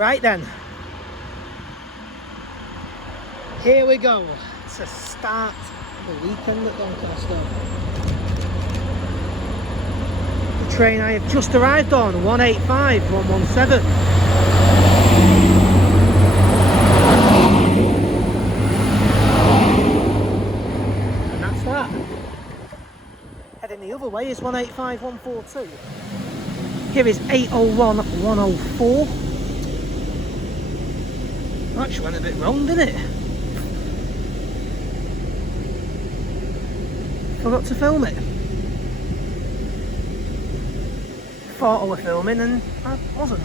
Right then, here we go to start the weekend at Doncaster. The train I have just arrived on, 185 117. And that's that. Heading the other way is 185 142. Here is 801 104. Actually went a bit wrong, didn't it? Forgot to film it. Thought I was filming and I wasn't.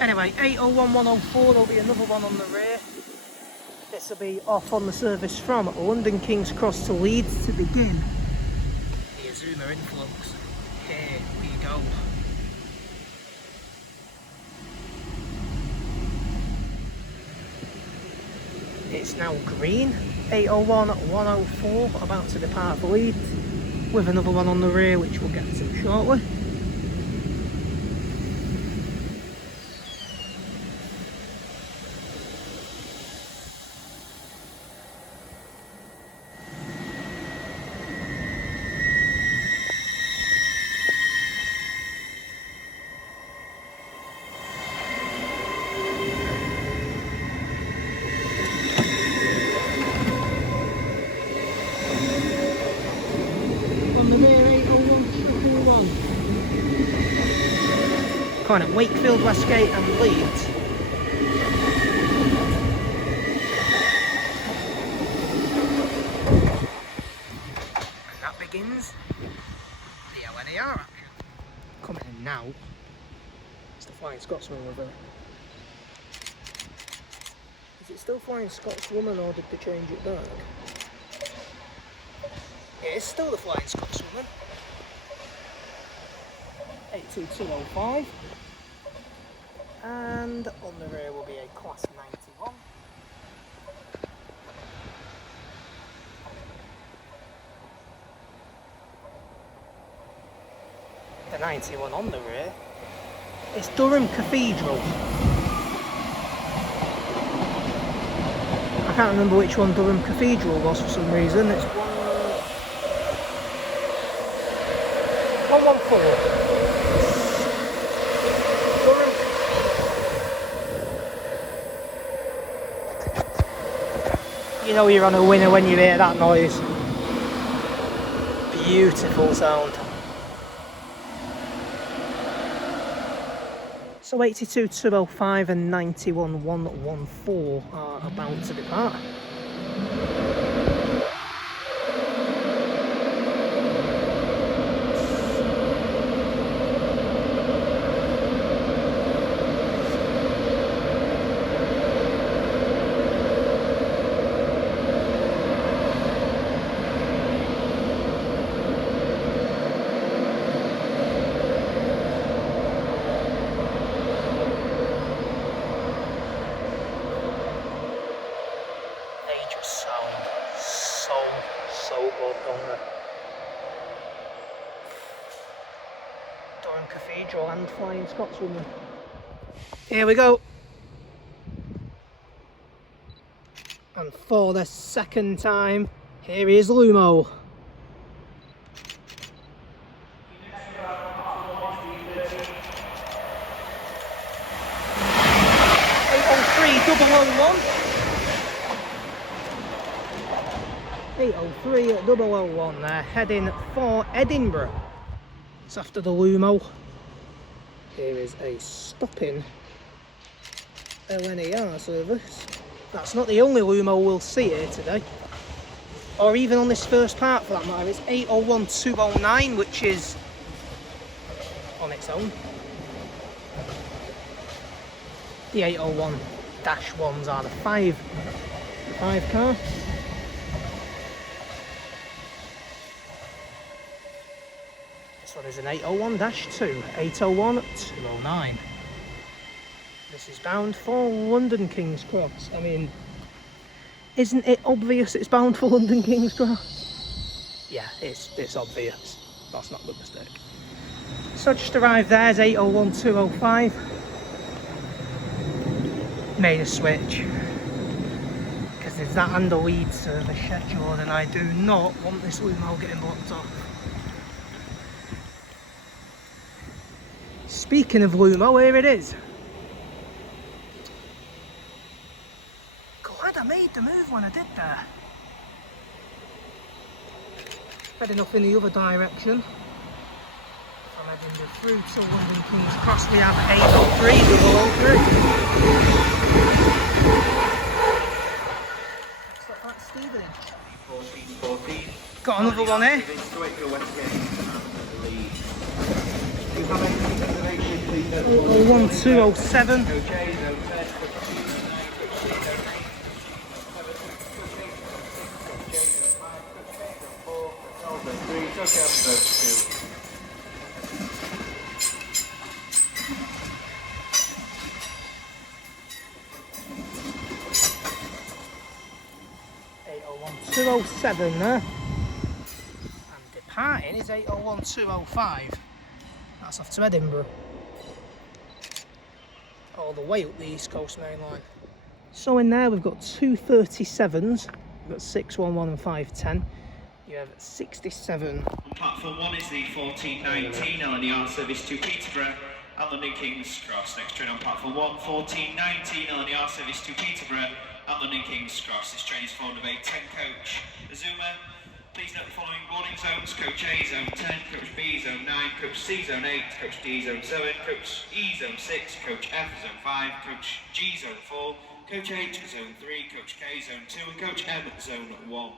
Anyway, 801 104, there'll be another one on the rear. This will be off on the service from London King's Cross to Leeds to begin the Azuma influx. Here we go. It's now green, 801 104, about to depart for Leeds, with another one on the rear which we'll get to shortly. Kind of Wakefield, Westgate and Leeds. And that begins the LNER action. Coming in now, it's the Flying Scotsman with her. Is it still Flying Scotswoman or did they change it back? It is still the Flying Scotswoman. 82205. And on the rear will be a Class 91. The 91 on the rear is Durham Cathedral. I can't remember which one Durham Cathedral was for some reason. It's 114. You know you're on a winner when you hear that noise. Beautiful sound. So 82205 and 91114 are about to depart. So good, don't they? Durham Cathedral and Flying Scotswoman. Here we go. And for the second time, here is Lumo. $803 001. They're heading for Edinburgh. It's after the Lumo. Here is a stopping LNER service. That's not the only Lumo we'll see here today, or even on this first part for that matter. It's 801 209, which is on its own. The 801-1s are the 5 car. This one is an 801-2, 801-209. This is bound for London King's Cross. I mean, isn't it obvious it's bound for London King's Cross? Yeah, it's obvious. That's not a good mistake. So just arrived there, 801-205. made a switch. Because there's that and the lead service scheduled, and I do not want this Lumo getting blocked off. Speaking of Lumo, here it is. Glad I made the move when I did there. Heading up in the other direction. From Edinburgh through to London King's Cross, we have 803 003. Got another one here. 01207. there. And departing is 801205. That's off to Edinburgh. All the way up the East Coast Main Line. So in there we've got 237s, we've got 611 and 510. You have 67. On platform 1 is the 1419 LNER service to Peterborough and London King's Cross. Next train on platform 1, 1419 LNER service to Peterborough and London King's Cross. This train is formed of a 10 coach Azuma. Please note the following boarding zones: Coach A, Zone 10, Coach B, Zone 9, Coach C, Zone 8, Coach D, Zone 7, Coach E, Zone 6, Coach F, Zone 5, Coach G, Zone 4, Coach H, Zone 3, Coach K, Zone 2, and Coach M, Zone 1.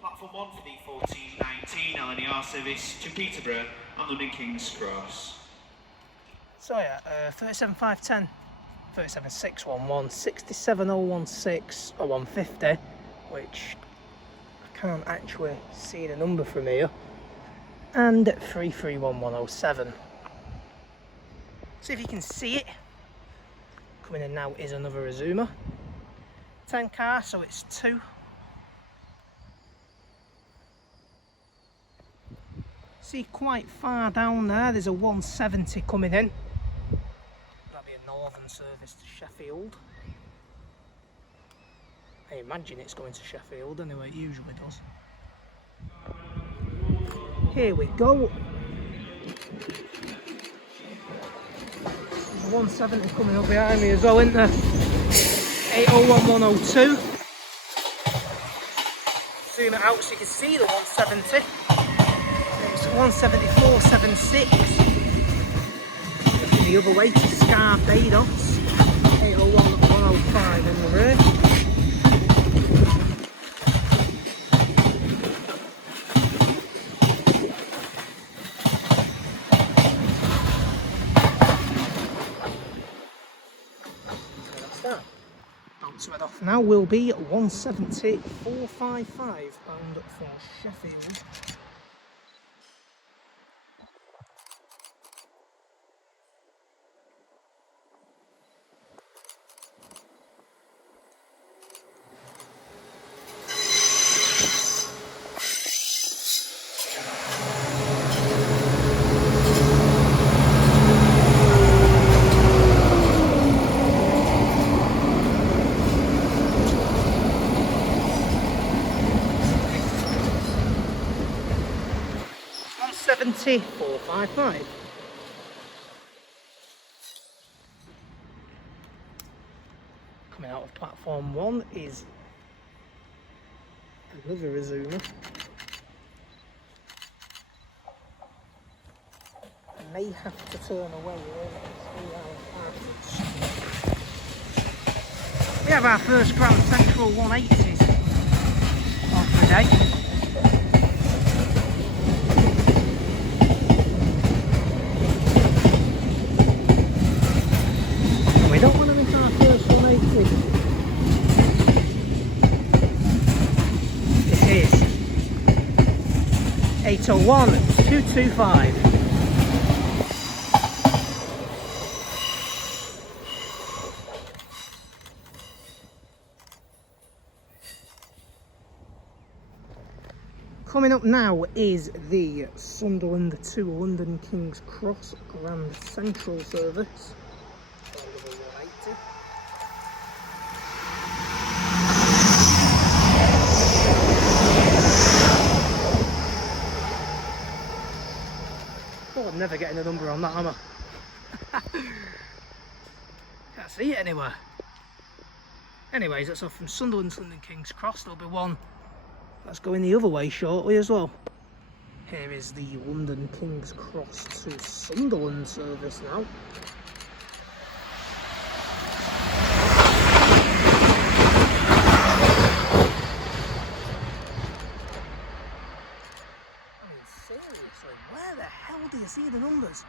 Platform 1 for the 1419 LNER service to Peterborough and London King's Cross. So yeah, 37510, 37611, 67016, or 150, which I can't actually see the number from here, and 331107. See if you can see it. Coming in now is another Azuma. 10 car, so it's 2. See quite far down there's a 170 coming in. That'll be a northern service to Sheffield. I imagine it's going to Sheffield anyway, it usually does. Here we go. There's a 170 coming up behind me as well, isn't there? 801102. Zoom it out so you can see the 170. It's 174.76. Looking the other way to Barbados. 801105 in the rear. To head off now will be 170.455 bound for Sheffield. .455. Coming out of platform 1 is another Azuma. I may have to turn away here. We have our first Grand Central 180s of the day. We don't want to miss our first 180. This is 801225. Coming up now is the Sunderland to London King's Cross Grand Central service. getting a number on that, am I? Can't see it anywhere. Anyways, that's off from Sunderland to London King's Cross. There'll be one that's going the other way shortly as well. Here is the London King's Cross to Sunderland service now. I mean, seriously, where the hell do you see the numbers?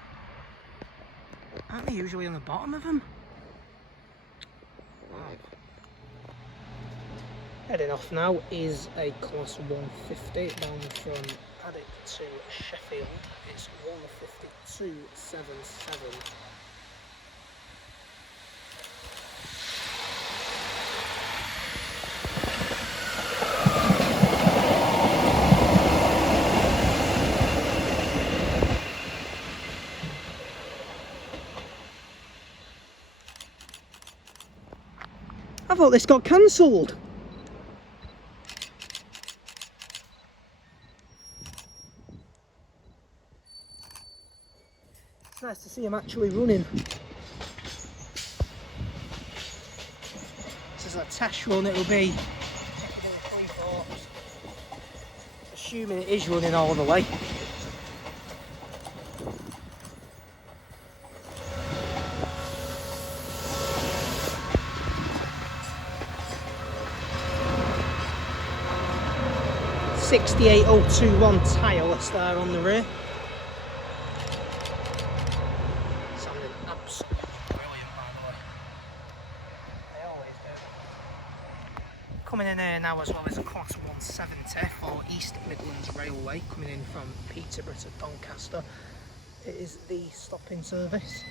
Aren't they usually on the bottom of them? Wow. Heading off now is a Class 150 bound from Paddock to Sheffield. It's 152.77. I thought this got cancelled. It's nice to see him actually running. This is a test run, it'll be. Assuming it is running all the way. .68021 tireless there on the rear. Sounding absolutely brilliant, by the way. They always do. Coming in here now as well is a Class 170 for East Midlands Railway, coming in from Peterborough to Doncaster. It is the stopping service.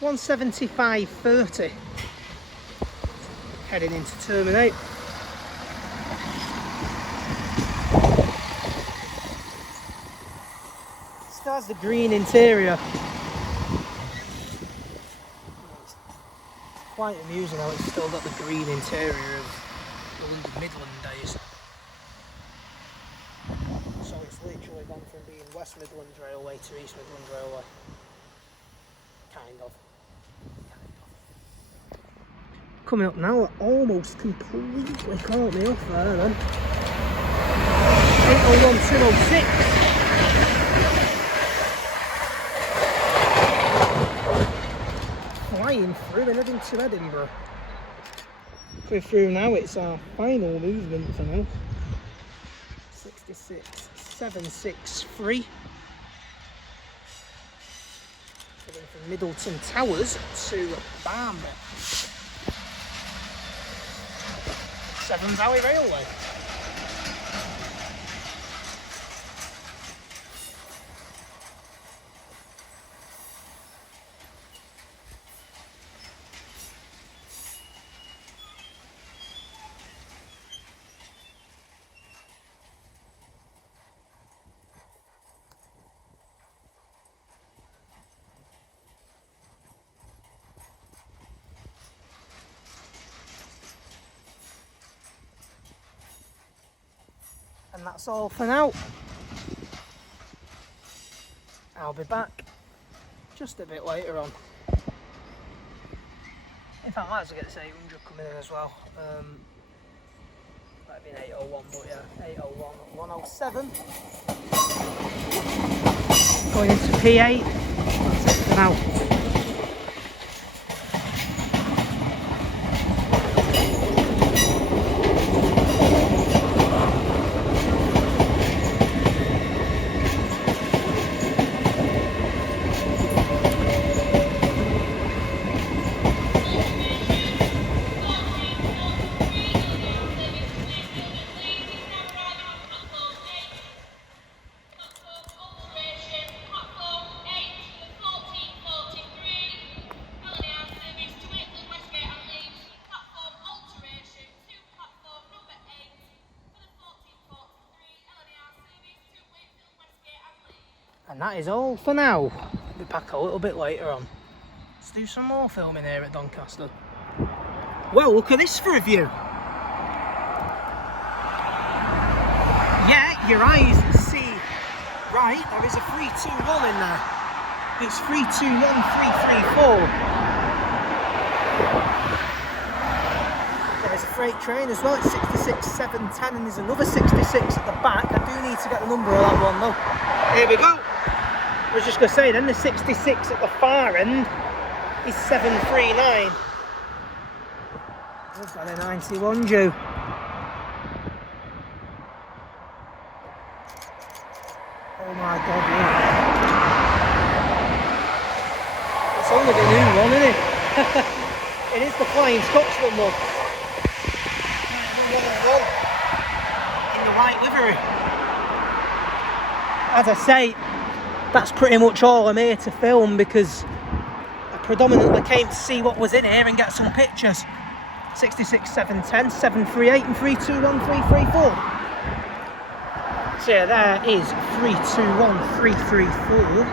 £175.30 heading into Terminate. Still has the green interior. It's quite amusing how it's still got the green interior of the London Midland days. So it's literally gone from being West Midlands Railway to East Midlands Railway. Kind of. Coming up now, almost completely caught me off there then. 801.206. Flying through and heading to Edinburgh. We're through now, it's our final movement for now. 66.763. Heading from Middleton Towers to Barnborough. Severn Valley Railway. And that's all for now. I'll be back just a bit later on. In fact, I might as well get this 800 coming in as well. Might be an 801, but yeah, 801, 107. Going into P8. That's it for now. And that is all for now. We'll be back a little bit later on. Let's do some more filming here at Doncaster. Well, look at this for a view. Yeah, your eyes see right, there is a 321 in there. It's 321 334. There's a freight train as well, it's 66 710, and there's another 66 at the back. I do need to get the number of that one though. Here we go. I was just going to say then, the 66 at the far end is 739. We've got a 91 due. Oh my god, look. It's only the new one, isn't it? It is the Flying Scotsman one. In the white livery. As I say, that's pretty much all I'm here to film, because I predominantly came to see what was in here and get some pictures. 66 710, 738 and 321 334. So yeah, there is 321 334.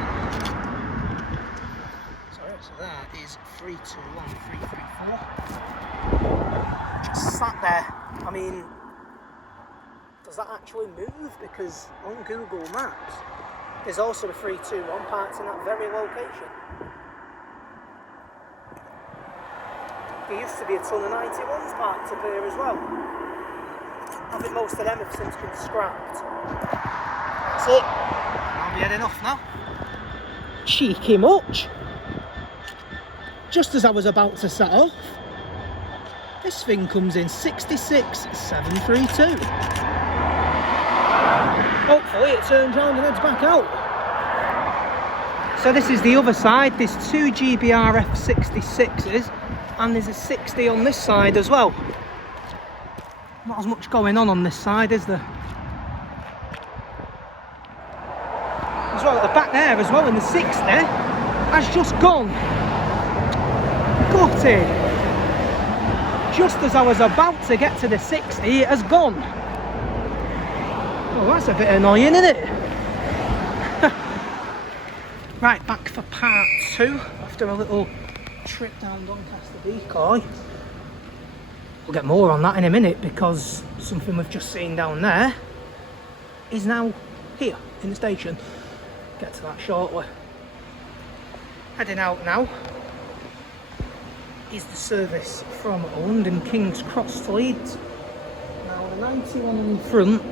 Sorry, so that is 321 334. Just sat there. I mean, does that actually move? Because on Google Maps, there's also a 321 parked in that very location. There used to be a ton of 91s parked up here as well. I think most of them have since been scrapped. That's it. I'll be heading off now. Cheeky much. Just as I was about to set off, this thing comes in 66 732. Hopefully it turns around and heads back out. So this is the other side. There's two GBRF 66s and there's a 60 on this side as well. Not as much going on this side, is there? As well at the back there as well, in the 60 has just gone. Gutted. Just as I was about to get to the 60, it has gone. Oh, that's a bit annoying, isn't it? Right, back for part 2 after a little trip down Doncaster Decoy. We'll get more on that in a minute, because something we've just seen down there is now here in the station. Get to that shortly. Heading out now is the service from London King's Cross to Leeds. Now the 91 in front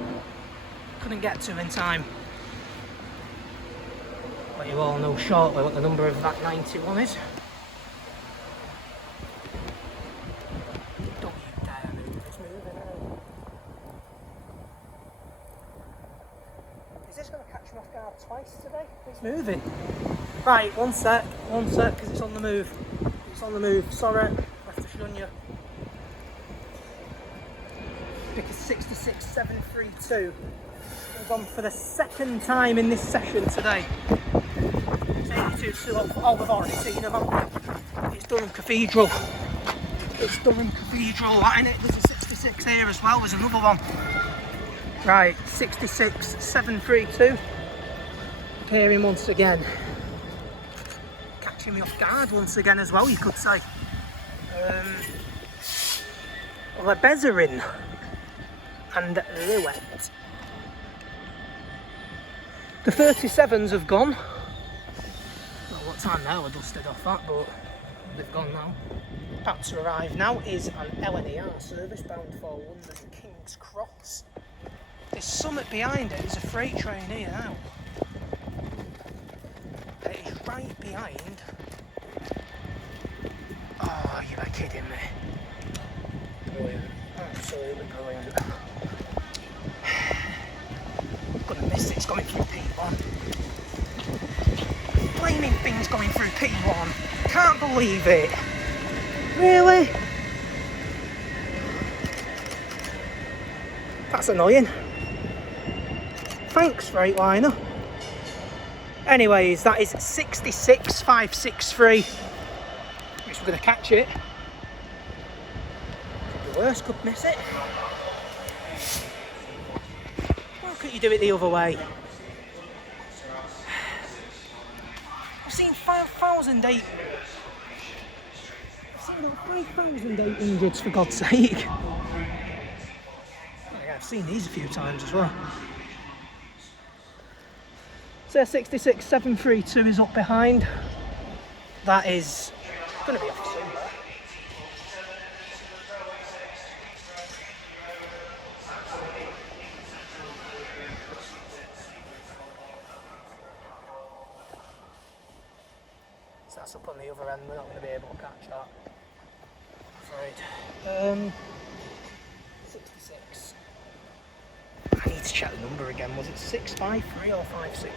couldn't get to in time. But you all know shortly what the number of that 91 is. Don't you dare move, it's moving out. Is this going to catch me off guard twice today? It's moving. Right, one sec, because it's on the move. It's on the move, sorry, I have to shun you. Because 66 732 has gone for the second time in this session today. It's 82 still up. Oh, we've already seen them, haven't we? It's Durham Cathedral. It's Durham Cathedral, that in it. There's a 66 here as well, there's another one. Right, 66 732. Appearing once again. Catching me off guard once again as well, you could say. Lebezarin and Lewet. The 37s have gone. Well, what time now? I dusted off that, but they've gone now. About to arrive now is an LNER service bound for London King's Cross. There's summit behind it, there's a freight train here now. It is right behind. Oh, you're kidding me. Brilliant. Absolutely brilliant. I'm gonna miss it, it's going through P1. Flaming thing's going through P1. Can't believe it. Really? That's annoying. Thanks, Freightliner. Anyways, that is 66 563. Guess we're going to catch it. Could be worse, could miss it. Why couldn't you do it the other way? 5,800. I've seen about 5,800s for God's sake. Oh, yeah, I've seen these a few times as well. So 66,732 is up behind. That is going to be off somewhere. So that's up on the other end, we're not going to be able to catch that. I'm afraid. 66. I need to check the number again. Was it 653 or 56?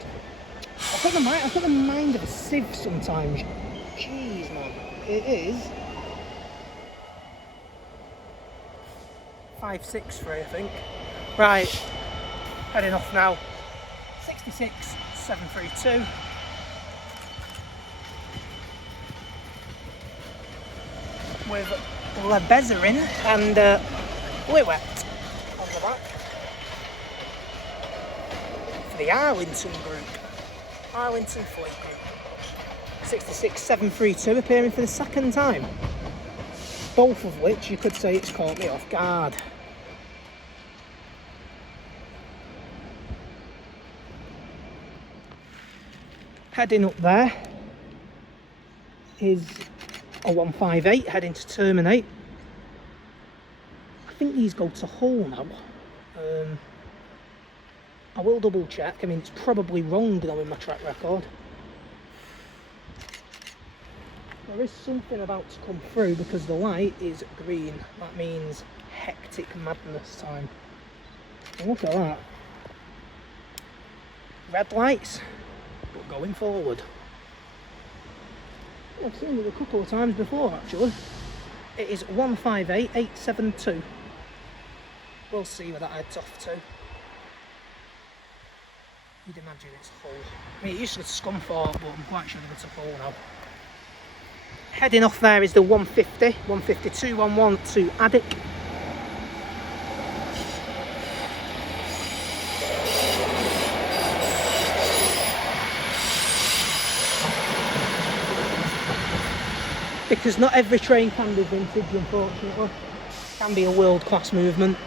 I've got the mind of a sieve sometimes. Jeez, man. It is 563, I think. Right. Heading off now. 66,732. With Lebezarin and Liwet on the back for the Arlington group, Arlington Fleet Group. 66,732 appearing for the second time, both of which you could say it's caught me off guard. Heading up there is a 158 heading to terminate. I think these go to Hull now. I will double check. I mean, it's probably wrong knowing my track record. There is something about to come through because the light is green. That means hectic madness time. And look at that. Red lights, but going forward. I've seen it a couple of times before actually. It is 158,872. We'll see where that heads off to. You'd imagine it's Hull. I mean, it used to go to Scunthorpe, but I'm quite sure it's a Hull now. Heading off there is the 150, 15211 to Addick. Because not every train can be vintage, unfortunately. It can be a world-class movement.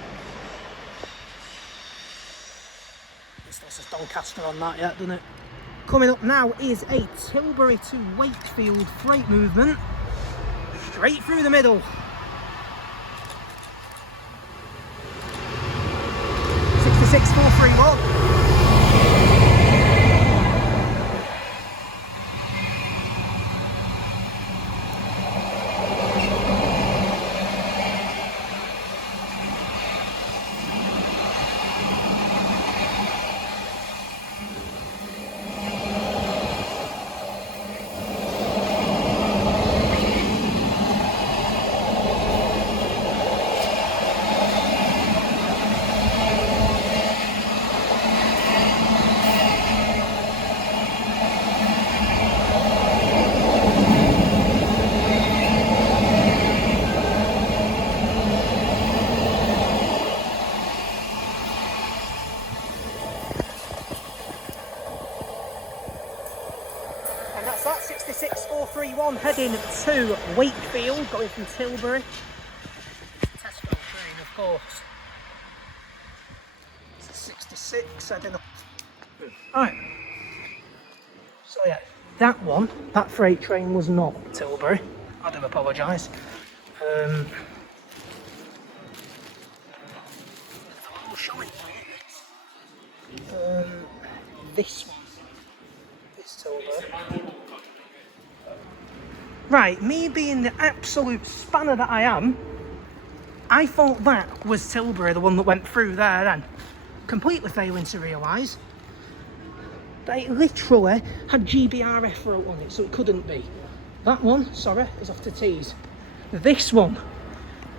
It still says Doncaster on that yet, doesn't it? Coming up now is a Tilbury to Wakefield freight movement. Straight through the middle. 66,431. That's that, 66,431 heading to Wakefield, going from Tilbury. Tesco train, of course. It's a 66 heading up. Alright. So yeah, that freight train was not Tilbury. I do apologise. I'll show it. This one is Tilbury. Right, me being the absolute spanner that I am, I thought that was Tilbury, the one that went through there then. Completely failing to realise that it literally had GBRF wrote on it, so it couldn't be. That one, sorry, is off to Tees. This one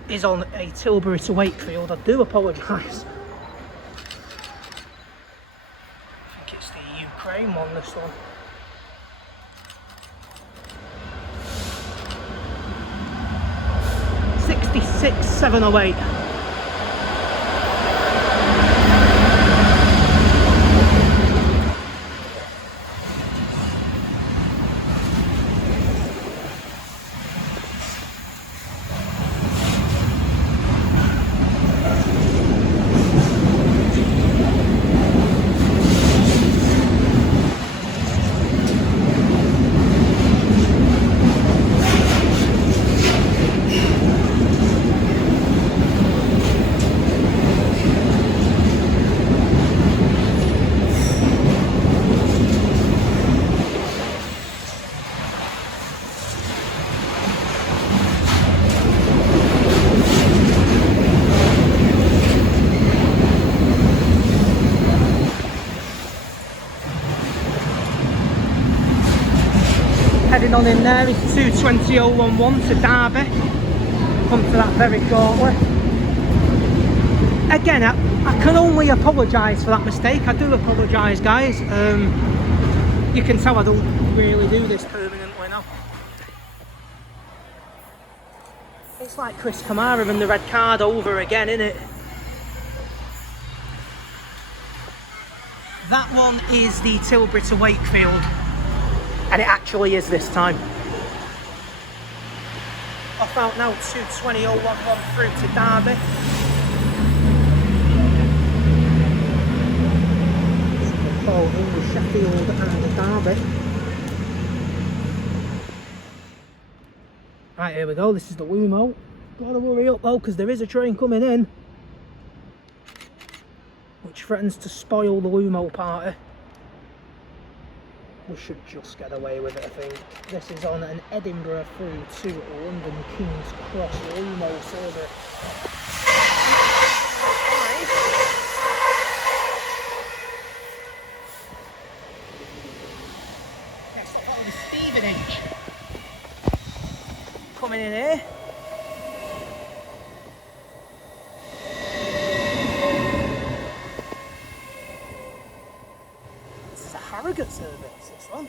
is on a Tilbury to Wakefield. I do apologise. I think it's the Ukraine one, this one. 66,708. Heading on in there is 2:20.011 to Derby. Come to that very shortly. Again, I can only apologise for that mistake. I do apologise, guys. You can tell I don't really do this permanently now. It's like Chris Kamara and the red card over again, isn't it? That one is the Tilbury to Wakefield, and it actually is this time. Off out now, 2:20.011 through to Derby. Sheffield and Derby. Right, here we go. This is the Lumo. Gotta hurry up though, because there is a train coming in, which threatens to spoil the Lumo party. We should just get away with it, I think. This is on an Edinburgh through to London King's Cross Lumo service. Coming in here. This is a Harrogate service, this one.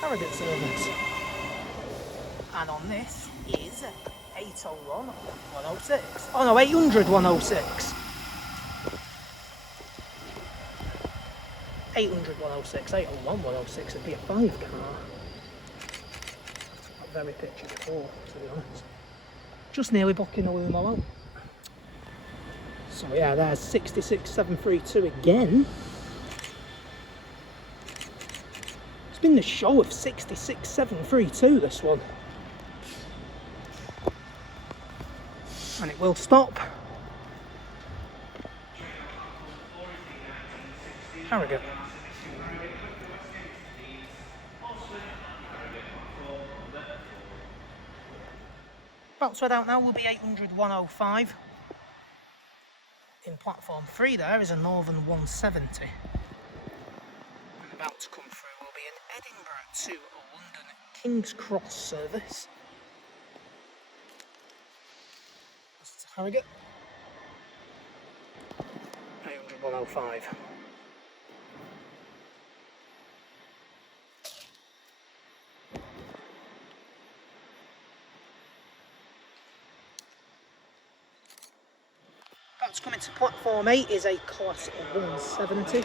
Harrogate service. And on this is 801 106. Oh no, 800 106. 800 106, 801 106 would be a 5 car. Very picture before, to be honest. Just nearly blocking the Lumo out. So yeah, there's 66732 again. It's been the show of 66732, this one. And it will stop. Harrogate. Box without out now will be 800 105. In platform 3 there is a Northern 170. And about to come through will be an Edinburgh to a London King's Cross service. That's Harrogate. 800 105. Coming to platform 8 is a class 170.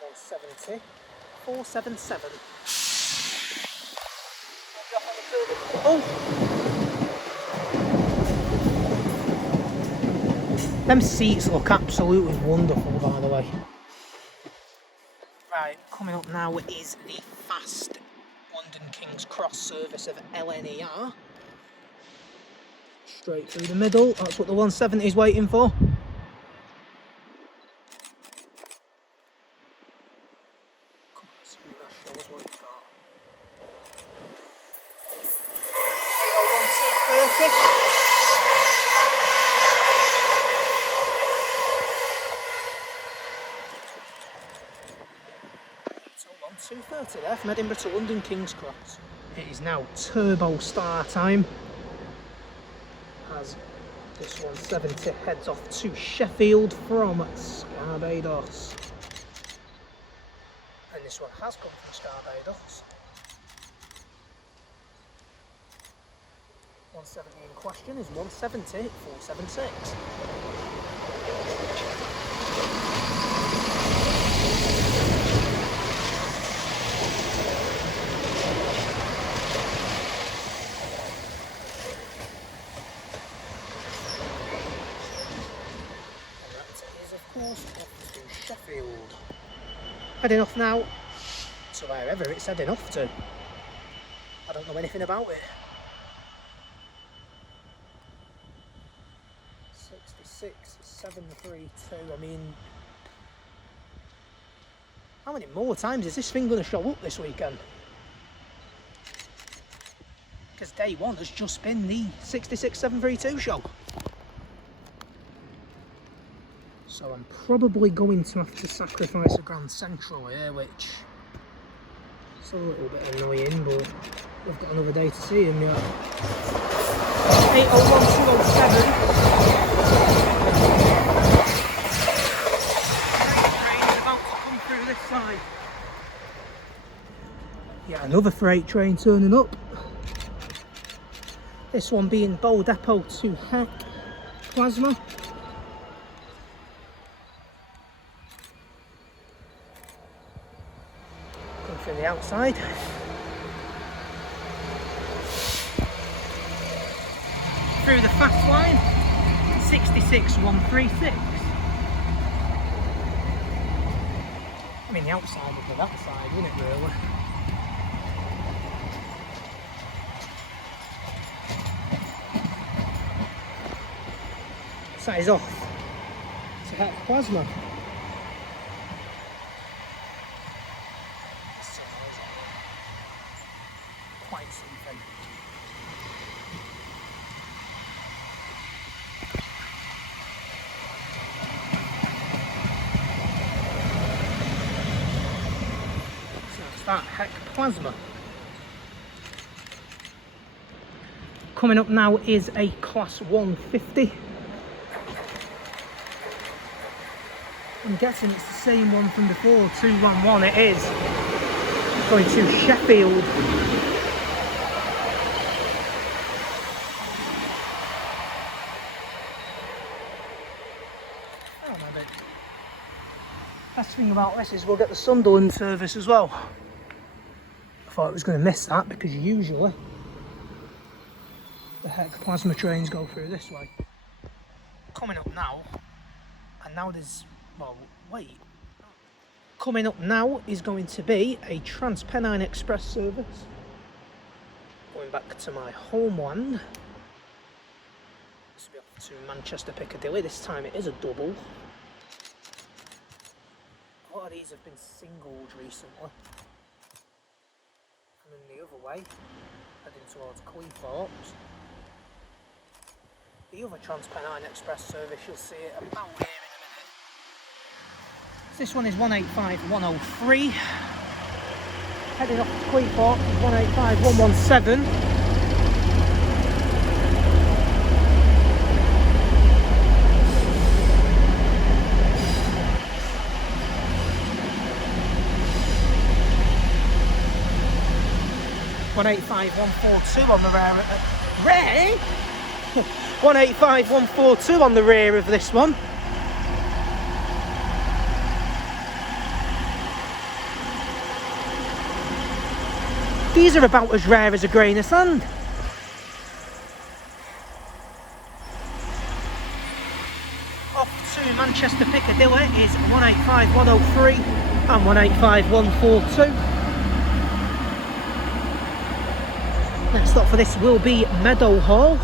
170. 477. Oh! Them seats look absolutely wonderful, by the way. Right, coming up now is the fast London King's Cross service of LNER. Straight through the middle, that's what the 170 is waiting for. So 2:30 there from Edinburgh to London King's Cross. It is now turbo star time as this 170 heads off to Sheffield from Scarbados. And this one has come from Scarbados. 170 in question is 170 476. Sheffield. Heading off now to wherever it's heading off to. I don't know anything about it. 66732. I mean, how many more times is this thing going to show up this weekend? Because day one has just been the 66732 show. So I'm probably going to have to sacrifice a Grand Central here, which is a little bit annoying, but we've got another day to see him yet. 801-207. Train is about to come through this side. Yeah, another freight train turning up. This one being Bow Depot to Heck Plasma. Come through the outside. Through the fast line, 66136. I mean, the outside would be that side, wouldn't it, really? So that is off to Heck Plasma. Quite something. So that's that, Heck Plasma. Coming up now is a Class 150. I'm guessing it's the same one from before, 211 it is. Going to Sheffield. Oh, no, best thing about this is we'll get the Sunderland service as well. I thought I was going to miss that because usually the Heck Plasma trains go through this way. Coming up now, and now there's, well, wait. Coming up now is going to be a Transpennine Express service. Going back to my homeland. This will be off to Manchester Piccadilly. This time it is a double. A lot of these have been singled recently. And then the other way, heading towards Cleethorpes. The other Transpennine Express service, you'll see it about here. This one is 185-103. Heading off to Cleethorpes is 185-117. (185-142) on the rear. 185-142 on the rear of this one. These are about as rare as a grain of sand. Off to Manchester Piccadilly is 185-103 and 185-142. Next stop for this will be Meadowhall,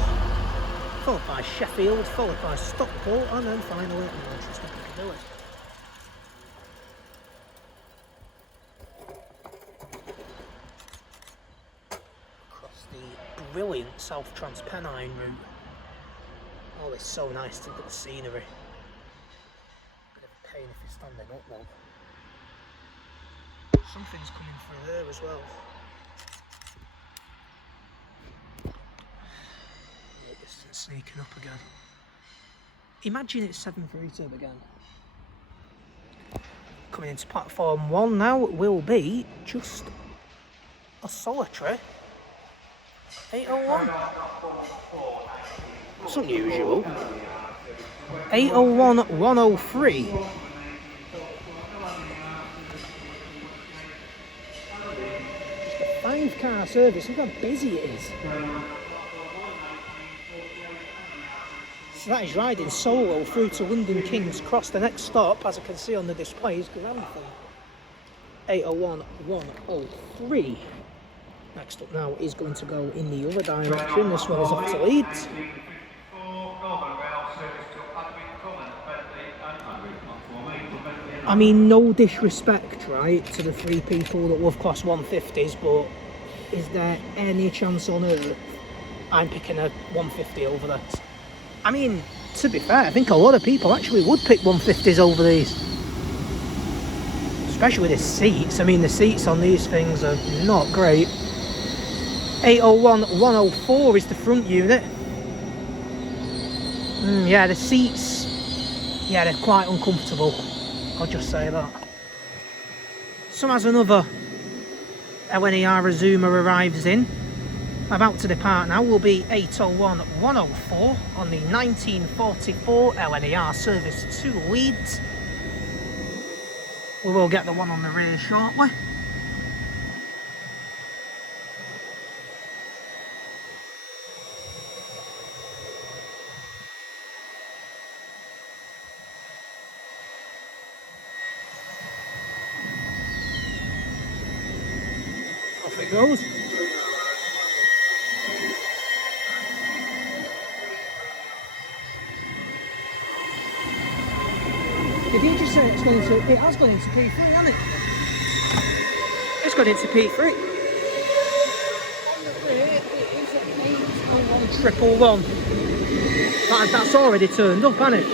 followed by Sheffield, followed by Stockport, and then finally Manchester Piccadilly. Brilliant South Transpennine route. Oh, it's so nice to look at the scenery. Bit of a pain if you're standing up though. Something's coming through there as well. Distance sneaking up again. Imagine it's 732 again. Coming into platform 1 now will be just a solitary 801. It's unusual. 801-103. Just a 5-car service. Look how busy it is. So that is riding solo through to London King's Cross. The next stop, as I can see on the display, is Grantham. 801-103. Next up now is going to go in the other direction. This one is off to Leeds. I mean, no disrespect, right, to the 3 people that love Class 150s, but is there any chance on earth I'm picking a 150 over that? I mean, to be fair, I think a lot of people actually would pick 150s over these. Especially the seats. I mean, the seats on these things are not great. 801 104 is the front unit. Yeah, the seats, yeah, they're quite uncomfortable. I'll just say that. So as another LNER resumer arrives in, about to depart now, will be 801 104 on the 1944 LNER service to Leeds. We will get the one on the rear shortly. Off it goes. Did you just say it's going to... It has gone into P3, hasn't it? It's gone into P3. On the rear, it is at 801 111. That's already turned up, hasn't it?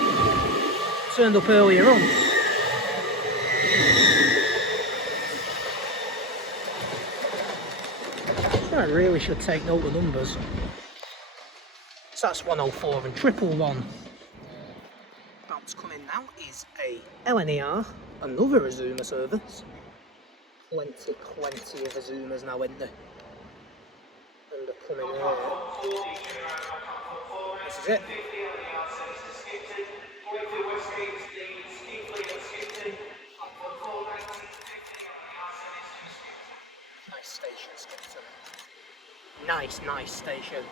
Turned up earlier on. I really should take note of numbers. So that's 104 and 111. What's coming now is a LNER, another resumer service. Plenty of resumers now, isn't there? And they're coming here. This is it. Nice station, Skipton. Nice station.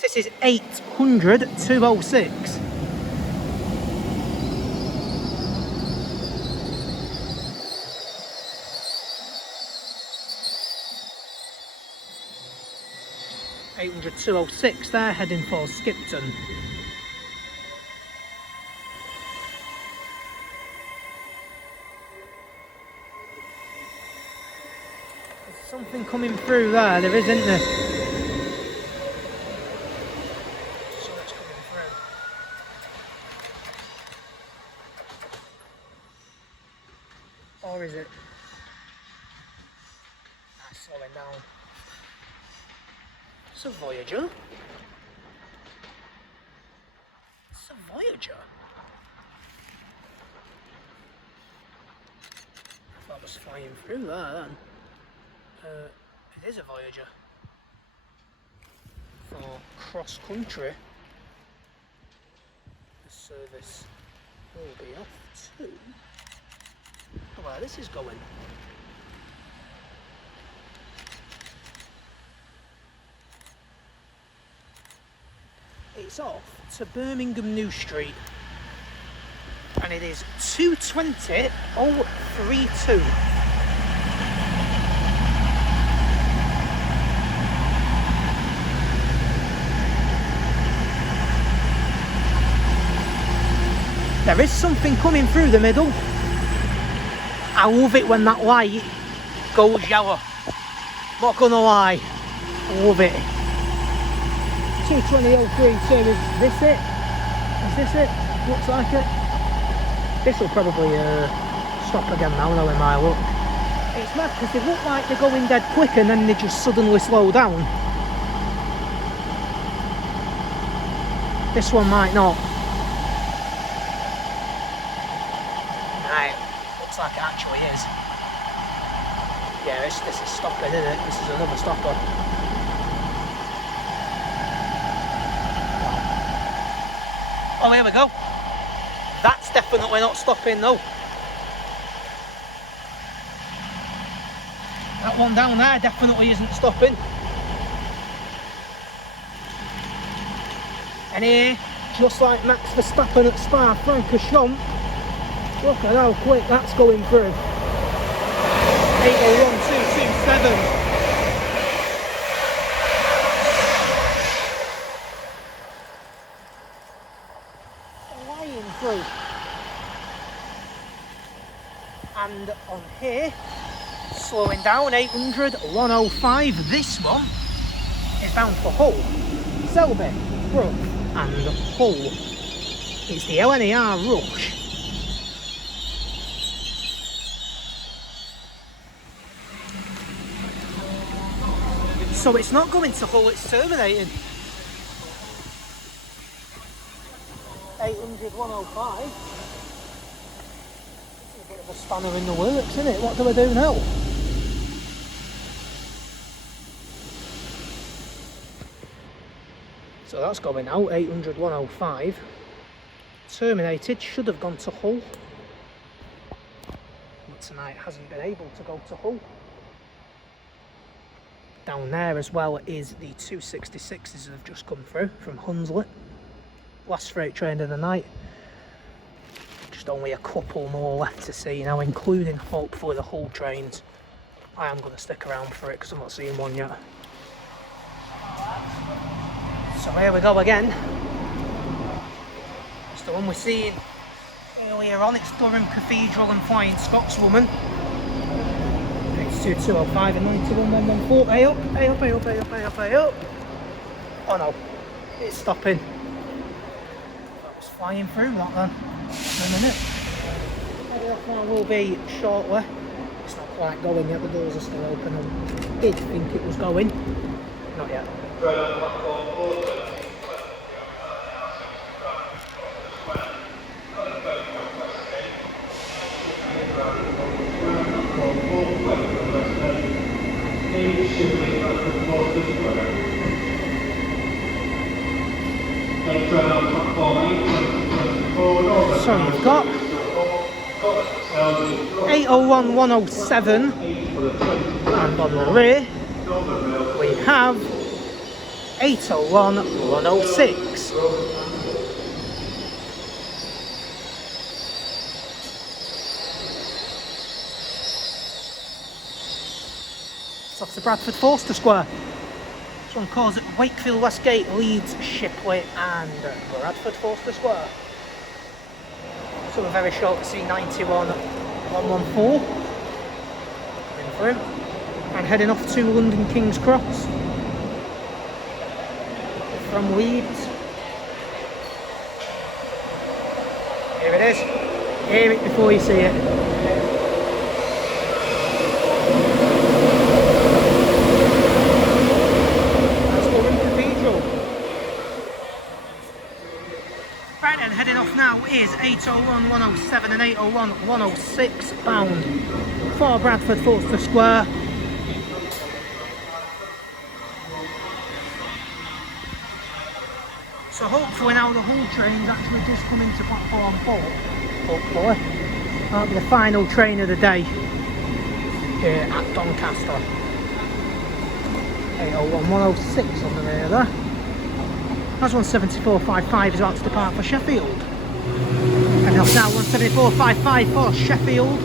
This is 800 206. .800 206, they're heading for Skipton. There's something coming through there, there is, isn't there? So much coming through. Or is it? That's slowing down. It's a Voyager. It's a Voyager. That was flying through there then. It is a Voyager. For cross country, the service will be off to where this is going. It's off to Birmingham New Street, and it is 2:20:032. There is something coming through the middle. I love it when that light goes yellow. Not gonna lie, I love it. 2:20:032, is this it? Is this it? Looks like it. This will probably stop again now, knowing my luck. It's mad because they look like they're going dead quick and then they just suddenly slow down. This one might not. Right, looks like it actually is. Yeah, this is stopping, isn't it? This is another stopper. Oh, here we go. That's definitely not stopping though. That one down there definitely isn't stopping. And here, just like Max Verstappen at Spa-Francorchamps, look at how quick that's going through. 8:01:227. Through. And on here, slowing down, 800:105. This one is bound for Hull, Selby, Brough, and Hull. It's the LNER Rush. So it's not going to Hull, it's terminating. 800 105. A bit of a spanner in the works, isn't it? What do I do now? So that's going out, 800 105. Terminated, should have gone to Hull. But tonight hasn't been able to go to Hull. Down there as well is the 266s that have just come through from Hunslet. Last freight train of the night. Just only a couple more left to see now, including hopefully the Hull trains. I am going to stick around for it because I'm not seeing one yet. So here we go again. It's the one we're seeing earlier on. It's Durham Cathedral and Flying Scotswoman. It's 2205 and 91114. Hey up, hey up, hey up, hey up, hey up, hey up. Oh no, it's stopping. That was flying through that then. In a minute. That will be shortly. It's not quite going yet, the doors are still open. I did think it was going. Not yet. So you've got 801 107 and on the rear we have 801 106. It's off to Bradford Forster Square. This one calls it Wakefield Westgate, Leeds, Shipley and Bradford Forster Square. So we're very short to see 91 114 coming through and heading off to London King's Cross from Leeds. Here it is. Hear it before you see it. That's Durham Cathedral. Right then, heading off now is 801 107 and 801 106 bound for Bradford Forster Square. So hopefully now the Hull train's actually just come into platform 4. Hopefully. That'll be the final train of the day here at Doncaster. 801 106 on the rear there. That's 174.55 is about to depart for Sheffield. And off now 174.55 for Sheffield.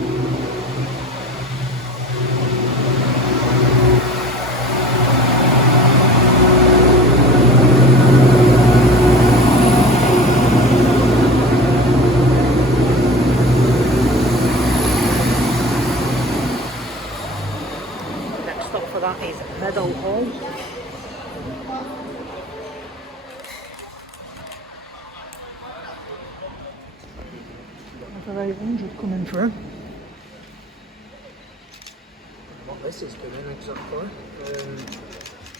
Next stop for that is Meadow Hall. 800 coming through. What this is doing exactly.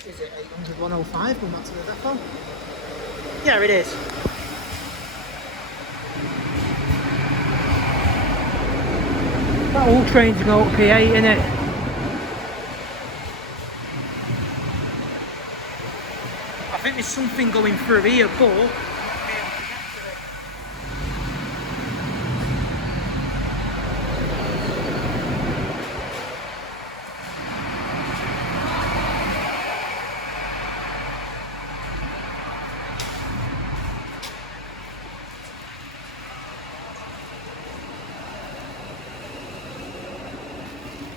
Is it 800 105 going back to the depot? Yeah, it is. That all train's going to P8, innit? I think there's something going through here, but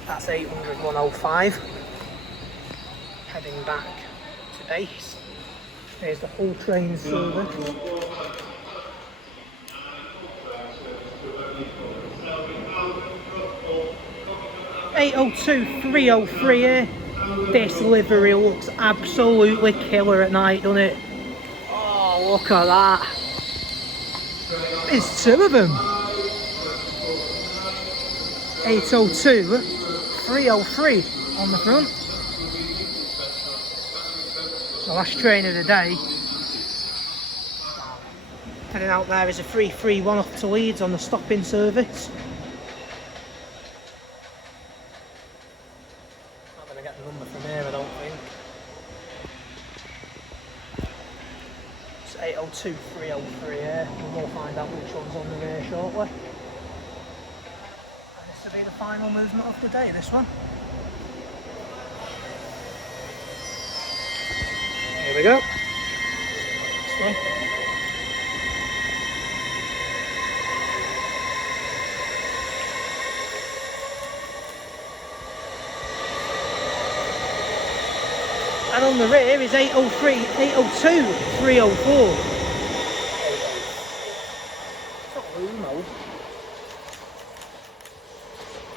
that's 800 105. Heading back to base. There's the Hull train service. $802 303 here. This livery looks absolutely killer at night, doesn't it? Oh, Look at that. There's two of them. 802, 303 on the front. The last train of the day. Heading out there is a 331 off to Leeds on the stopping service. Not going to get the number from here, I don't think. It's 802 303 here, and we'll find out which one's on the rear shortly. And this will be the final movement of the day, this one. Here we go. This way. And on the rear is 803, 802, 304. It's not Lumo.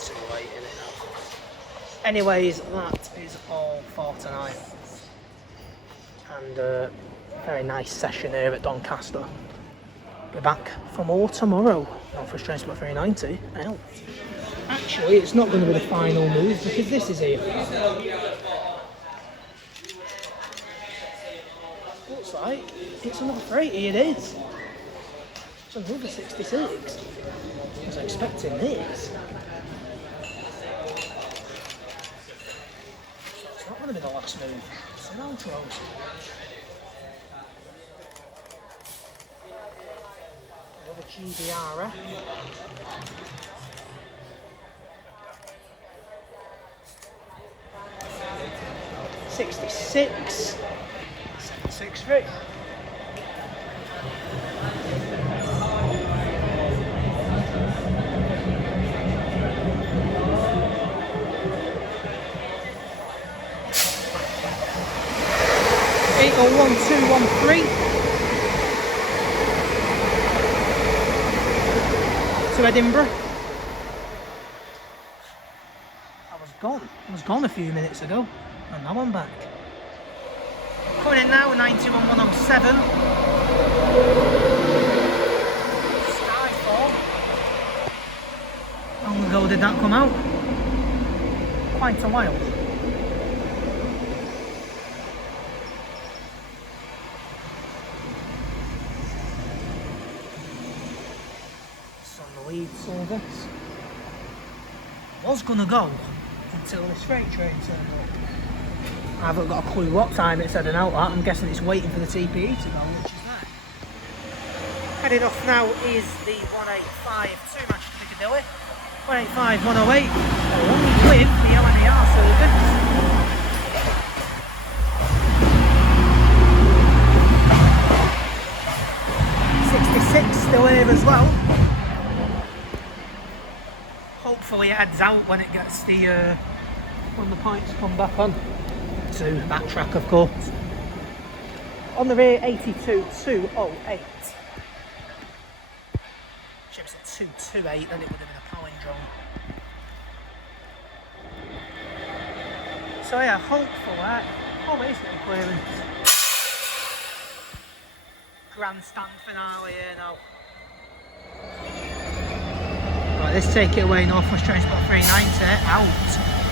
Too late, isn't it now? Anyways, that is all for tonight. And a very nice session here at Doncaster. Be back for more tomorrow. Not for Train Spot 390. Out. Actually, it's not going to be the final move because this is here. Looks like it's another 380, it is. It's another 66. I was expecting this. It's not going to be the last move. It's an outro. Another GBR. 66. 763. Eight or 1213 to Edinburgh. I was gone a few minutes ago, and now I'm back. Coming in now, 92107. Skyfall. How long ago did that come out? Quite a while. It's on the Leeds service. I was going to go until this freight train turned up. I haven't got a clue what time it's heading out at. I'm guessing it's waiting for the TPE to go, which is there. Heading off now is the 185 2-match to Piccadilly. 185 108, along with the LNER service. 66 still here as well. Hopefully it heads out when it gets the when the pipes come back on to that track, of course. On the rear, 82 208. If it was a 228, then it would have been a palindrome. So yeah, hopefully, oh, it's getting clearance. Grandstand finale here now. Right, let's take it away, North West Train Spot 390 out.